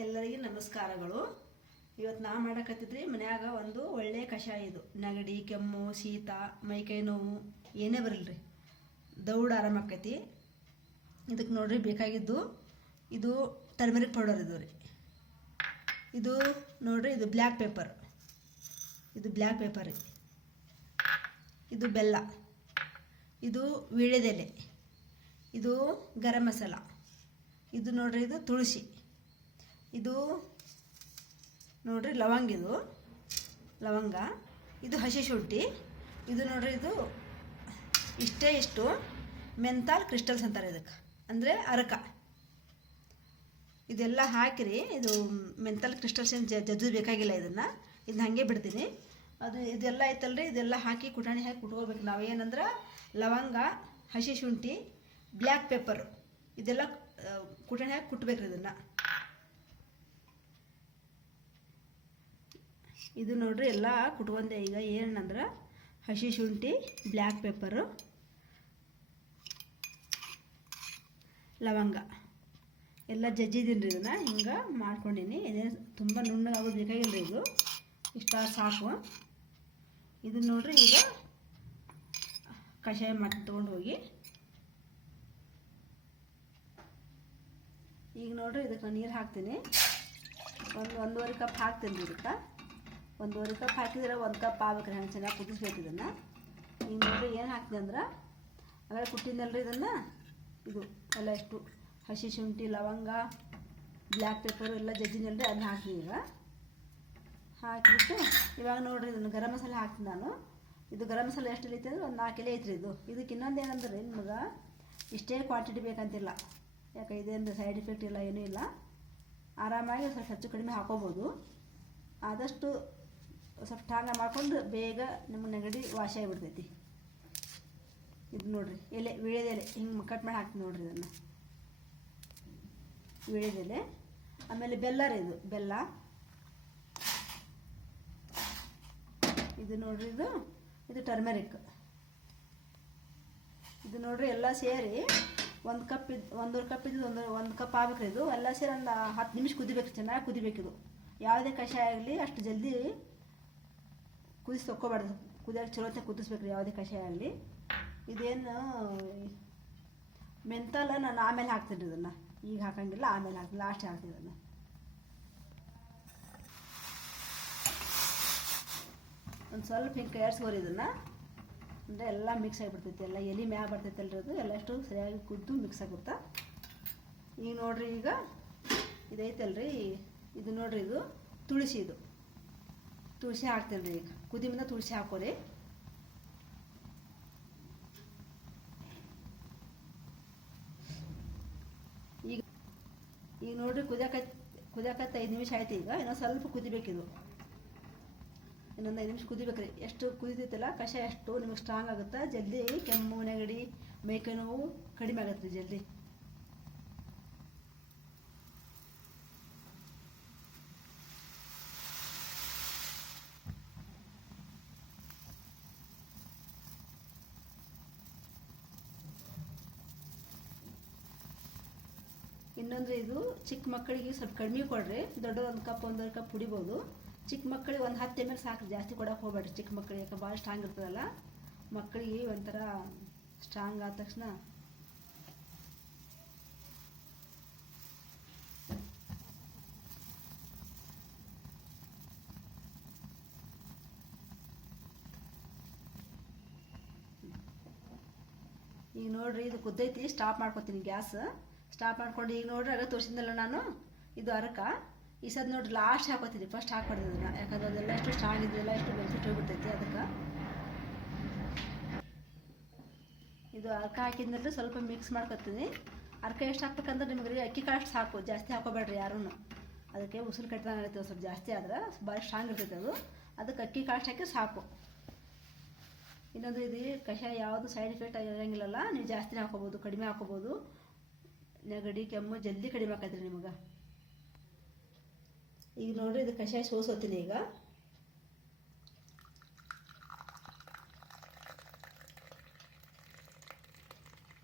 ಎಲ್ಲರಿಗೂ ನಮಸ್ಕಾರಗಳು. ಇವತ್ತು ನಾ ಮಾಡಕತ್ತಿದ್ರಿ ಮನ್ಯಾಗ ಒಂದು ಒಳ್ಳೆ ಕಷಾಯ. ಇದು ನೆಗಡಿ, ಕೆಮ್ಮು, ಶೀತ, ಮೈಕೈ ನೋವು ಏನೇ ಬರಲ್ರಿ, ದೌಡ್ ಆರಾಮಾಕೈತಿ. ಇದಕ್ಕೆ ನೋಡ್ರಿ ಬೇಕಾಗಿದ್ದು ಇದು ಟರ್ಮರಿಕ್ ಪೌಡರ್. ಇದು ರೀ, ಇದು ನೋಡ್ರಿ, ಇದು ಬ್ಲ್ಯಾಕ್ ಪೇಪರ್. ರೀ, ಇದು ಬೆಲ್ಲ, ಇದು ವೀಳ್ಯದೆಲೆ, ಇದು ಗರಂ ಮಸಾಲ, ಇದು ನೋಡ್ರಿ, ಇದು ತುಳಸಿ, ಇದು ನೋಡ್ರಿ ಲವಂಗ, ಇದು ಹಸಿ ಶುಂಠಿ, ಇದು ನೋಡ್ರಿ, ಇದು ಇಷ್ಟು ಮೆಂತಾಲ್ ಕ್ರಿಸ್ಟಲ್ಸ್ ಅಂತಾರೆ ಇದಕ್ಕೆ, ಅಂದರೆ ಅರಕ. ಇದೆಲ್ಲ ಹಾಕಿರಿ. ಇದು ಮೆಂತಾಲ್ ಕ್ರಿಸ್ಟಲ್ಸ್ ಏನು ಜಜ್ಜು ಬೇಕಾಗಿಲ್ಲ. ಇದನ್ನು ಹಾಗೆ ಬಿಡ್ತೀನಿ. ಇದೆಲ್ಲ ಐತಲ್ರಿ, ಇದೆಲ್ಲ ಹಾಕಿ ಕುಟಾಣಿ ಹಾಕಿ ಕುಟ್ಕೋಬೇಕು. ನಾವು ಏನಂದ್ರೆ ಲವಂಗ, ಹಸಿ ಶುಂಠಿ, ಬ್ಲ್ಯಾಕ್ ಪೆಪ್ಪರ್ ಇದೆಲ್ಲ ಕುಟಾಣಿ ಹಾಕಿ ಕುಟ್ಬೇಕ್ರಿ. ಇದು ನೋಡ್ರಿ ಎಲ್ಲ ಕುಟ್ಕೊಂಡೆ. ಈಗ ಏನಂದ್ರೆ ಹಸಿ ಶುಂಠಿ, ಬ್ಲ್ಯಾಕ್ ಪೆಪ್ಪರು, ಲವಂಗ ಎಲ್ಲ ಜಜ್ಜಿದ್ದೀನಿ. ಇದನ್ನು ಹಿಂಗೆ ಮಾಡ್ಕೊಂಡೀನಿ. ಇದೇನು ತುಂಬ ನುಣ್ಣಗಾಗೋದು ಬೇಕಾಗಿಲ್ಲ. ಇದು ಇಷ್ಟ ಸಾಕು. ಇದನ್ನ ನೋಡ್ರಿ ಈಗ ಕಷಾಯ ಮಾಡಿ ತೊಗೊಂಡು ಹೋಗಿ. ಈಗ ನೋಡ್ರಿ ಇದಕ್ಕೆ ನೀರು ಹಾಕ್ತೀನಿ. ಒಂದೂವರೆ ಕಪ್ ಹಾಕ್ತೀನಿ. ಇದಕ್ಕೆ ಒಂದೂವರೆ ಕಪ್ ಹಾಕಿದ್ರೆ 1 ಕಪ್ ಆಗ್ಬೇಕ್ರಿ. ಹಂಗೆ ಚೆನ್ನಾಗಿ ಕುದಿಸ್ಬೇಕು ಇದನ್ನು. ಈಗ ನೋಡ್ರಿ ಏನು ಹಾಕ್ತೀನಿ ಅಂದ್ರೆ ಆಮೇಲೆ ಕುಟ್ಟಿನಲ್ರಿ ಇದನ್ನು. ಇದು ಎಲ್ಲ ಎಷ್ಟು ಹಸಿ ಶುಂಠಿ, ಲವಂಗ, ಬ್ಲ್ಯಾಕ್ ಪೆಪ್ಪರು ಎಲ್ಲ ಜಜ್ಜಿನಲ್ರಿ, ಅದನ್ನ ಹಾಕ್ತೀನಿ. ಈಗ ಹಾಕಿಬಿಟ್ಟು ಇವಾಗ ನೋಡ್ರಿ ಇದನ್ನು ಗರಂ ಮಸಾಲೆ ಹಾಕ್ತೀನಿ ನಾನು. ಇದು ಗರಂ ಮಸಾಲೆ ಎಷ್ಟು ಐತೆ ಅಂದ್ರೆ ಒಂದು 4 ಎಲೆ ಐತ್ರಿ. ಇದಕ್ಕೆ ಇನ್ನೊಂದು ಏನಂದ್ರೆ ನಿಮ್ಗೆ ಇಷ್ಟೇ ಕ್ವಾಂಟಿಟಿ ಬೇಕಂತಿಲ್ಲ. ಯಾಕೆ ಇದೇನು ಸೈಡ್ ಎಫೆಕ್ಟ್ ಇಲ್ಲ, ಏನೂ ಇಲ್ಲ. ಆರಾಮಾಗಿ ಸ್ವಲ್ಪ ಹೆಚ್ಚು ಕಡಿಮೆ ಹಾಕೋಬೋದು. ಆದಷ್ಟು ಸ್ವಲ್ಪ ಠಾಂಗ ಮಾಡ್ಕೊಂಡು ಬೇಗ ನಿಮ್ಗೆ ನೆಗಡಿ ವಾಸಿ ಆಗಿಬಿಡ್ತೈತಿ. ಇದು ನೋಡ್ರಿ ವೀಳ್ಯದೆಲೆ ಹಿಂಗೆ ಕಟ್ ಮಾಡಿ ಹಾಕ್ತೀನಿ ನೋಡ್ರಿ. ಇದನ್ನು ವೀಳ್ಯದೆಲೆ, ಆಮೇಲೆ ಬೆಲ್ಲ ರೀ, ಇದು ಬೆಲ್ಲ. ಇದು ನೋಡ್ರಿ, ಇದು ಟರ್ಮರಿಕ್. ಇದು ನೋಡ್ರಿ ಎಲ್ಲ ಸೇರಿ 1 ಕಪ್ ಒಂದೂವರೆ ಕಪ್ ಇದ್ದು 1 ಕಪ್ ಆಗ್ಬೇಕ್ರಿ. ಇದು ಎಲ್ಲ ಸೇರಿ ಒಂದು 10 ನಿಮಿಷ ಕುದಿಬೇಕು. ಚೆನ್ನಾಗಿ ಕುದಿಬೇಕು. ಇದು ಯಾವುದೇ ಕಷಾಯ ಆಗಲಿ ಅಷ್ಟು ಜಲ್ದಿ ಕುದಿಸಿ ತೊಗೊಬಾರ್ದು. ಕುದಿಯೋಕೆ ಚಲೋ ಹೊತ್ತಿಗೆ ಕುದಿಸ್ಬೇಕ್ರಿ ಯಾವುದೇ ಕಷಾಯ ಆಗಲಿ. ಇದೇನು ಮೆಂತಾಲ ನಾನು ಆಮೇಲೆ ಹಾಕ್ತೀನಿ. ಇದನ್ನು ಈಗ ಹಾಕಂಗಿಲ್ಲ, ಆಮೇಲೆ ಹಾಕ್ತೀನಿ, ಲಾಸ್ಟ್ ಹಾಕ್ತೀನಿ. ಇದನ್ನು ಒಂದು ಸ್ವಲ್ಪ ಹಿಂಗೆ ಕೈಯಾಡ್ಸ್ಕೋರಿ. ಇದನ್ನು ಅಂದರೆ ಎಲ್ಲ ಮಿಕ್ಸ್ ಆಗಿಬಿಡ್ತೈತಿ. ಎಲ್ಲ ಎಲೆ ಮ್ಯಾಗ ಬರ್ತೈತಲ್ರಿ, ಅದು ಎಲ್ಲ ಅಷ್ಟು ಸರಿಯಾಗಿ ಕುದ್ದು ಮಿಕ್ಸ್ ಆಗುತ್ತಾ. ಈಗ ನೋಡ್ರಿ, ಈಗ ಇದೈತಲ್ರಿ, ಇದು ನೋಡ್ರಿ, ಇದು ತುಳಸಿ ಹಾಕ್ತೀನಿ ರೀ. ಈಗ ಕುದಿ ಮುಂದೆ ತುಳಸಿ ಹಾಕೋರಿ. ಈಗ ನೋಡ್ರಿ ಕುದಿಯಾಕತ್ತೆ 5 ನಿಮಿಷ ಆಯ್ತು. ಈಗ ಇನ್ನೊಂದು ಸ್ವಲ್ಪ ಕುದಿಬೇಕಿದು. ಇನ್ನೊಂದು 5 ನಿಮಿಷ ಕುದಿಬೇಕ್ರಿ. ಎಷ್ಟು ಕುದಿತೈತಲ್ಲ ಕಷಾಯ ಅಷ್ಟು ನಿಮಗೆ ಸ್ಟ್ರಾಂಗ್ ಆಗುತ್ತೆ. ಜಲ್ದಿ ಕೆಮ್ಮು, ನೆಗಡಿ, ಮೈಕೈ ನೋವು ಕಡಿಮೆ ಆಗತ್ತೆ ರೀ ಜಲ್ದಿ. ಇನ್ನೊಂದ್ರೆ ಇದು ಚಿಕ್ಕ ಮಕ್ಕಳಿಗೆ ಸ್ವಲ್ಪ ಕಡಿಮೆ ಕೊಡ್ರಿ. ದೊಡ್ಡ 1 ಕಪ್ 1.5 ಕಪ್ ಕುಡಿಬೋದು. ಚಿಕ್ಕ ಮಕ್ಕಳಿಗೆ ಒಂದು 10 ml ಸಾಕು, ಜಾಸ್ತಿ ಕೊಡೋಕೆ ಹೋಗ್ಬೇಡ್ರಿ. ಚಿಕ್ಕ ಮಕ್ಕಳಿಗೆ ಯಾಕೆ ಭಾಳ ಸ್ಟ್ರಾಂಗ್ ಇರ್ತದಲ್ಲ, ಮಕ್ಕಳಿಗೆ ಒಂಥರ ಸ್ಟ್ರಾಂಗ್ ಆದ ತಕ್ಷಣ ಈಗ ನೋಡ್ರಿ ಇದು ಕುದ್ದೈತಿ. ಸ್ಟಾಪ್ ಮಾಡ್ಕೊತೀನಿ ಗ್ಯಾಸ್. ಸ್ಟಾಪ್ ಮಾಡ್ಕೊಂಡು ಈಗ ನೋಡ್ರಿ ಆಗ ತೋರಿಸಿದ್ನಲ್ಲ ನಾನು, ಇದು ಅರಕ. ಈ ಸದ್ ನೋಡ್ರಿ ಲಾಸ್ಟ್ ಹಾಕೋತೀನಿ, ಫಸ್ಟ್ ಹಾಕ್ಬಾರ್ದು ಇದನ್ನು. ಯಾಕಂದ್ರೆ ಅದೆಲ್ಲ ಎಷ್ಟು ಸ್ಟ್ರಾಂಗ್ ಇದೆಲ್ಲ ಎಷ್ಟು ಬೆನಿಫಿಟ್ ಹೋಗ್ಬಿಡ್ತೈತಿ. ಅದಕ್ಕೆ ಇದು ಅರ್ಕ ಹಾಕಿದ್ಮೇಲೆ ಸ್ವಲ್ಪ ಮಿಕ್ಸ್ ಮಾಡ್ಕೊತೀನಿ. ಅರ್ಕ ಎಷ್ಟು ಹಾಕ್ಬೇಕಂದ್ರೆ ನಿಮ್ಗೆ ಅಕ್ಕಿ ಕಾಳು ಸಾಕು, ಜಾಸ್ತಿ ಹಾಕೋಬೇಡ್ರಿ ಯಾರೂ. ಅದಕ್ಕೆ ಉಸಿರು ಕಟ್ಟಿದಂಗೆ ಆಗ್ತದೆ. ಸ್ವಲ್ಪ ಜಾಸ್ತಿ ಆದ್ರೆ ಭಾಳ ಸ್ಟ್ರಾಂಗ್ ಇರ್ತೈತೆ ಅದು. ಅದಕ್ಕೆ ಅಕ್ಕಿ ಕಾಳು ಹಾಕಿ ಸಾಕು. ಇನ್ನೊಂದು ಇದು ಕಷಾಯ ಯಾವುದು ಸೈಡ್ ಎಫೆಕ್ಟ್ ಇರೋಂಗಿಲ್ಲಲ್ಲ. ನೀವು ಜಾಸ್ತಿನೇ ಹಾಕೋಬೋದು, ಕಡಿಮೆ ಹಾಕೋಬೋದು. ನೆಗಡಿ, ಕೆಮ್ಮು ಜಲ್ದಿ ಕಡಿಮೆ ಆಕೈತ್ರಿ ನಿಮಗೆ. ಈಗ ನೋಡ್ರಿ ಇದು ಕಷಾಯ ಸೋಸೋತೀನಿ. ಈಗ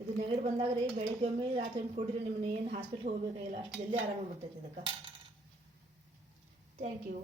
ಇದು ನೆಗಡಿ ಬಂದಾಗ ರೀ ಬೆಳಿಗ್ಗೆ ಒಮ್ಮೆ ರಾತ್ರಿ ಕುಡಿದ್ರೆ ನಿಮ್ಮನ್ನ ಏನು ಹಾಸ್ಪಿಟ್ಲ್ ಹೋಗ್ಬೇಕಾಗಿಲ್ಲ, ಅಷ್ಟು ಜಲ್ದಿ ಆರಾಮಾಗ್ಬಿಡ್ತೈತಿ. ಇದಕ್ಕೆ ಥ್ಯಾಂಕ್ ಯು.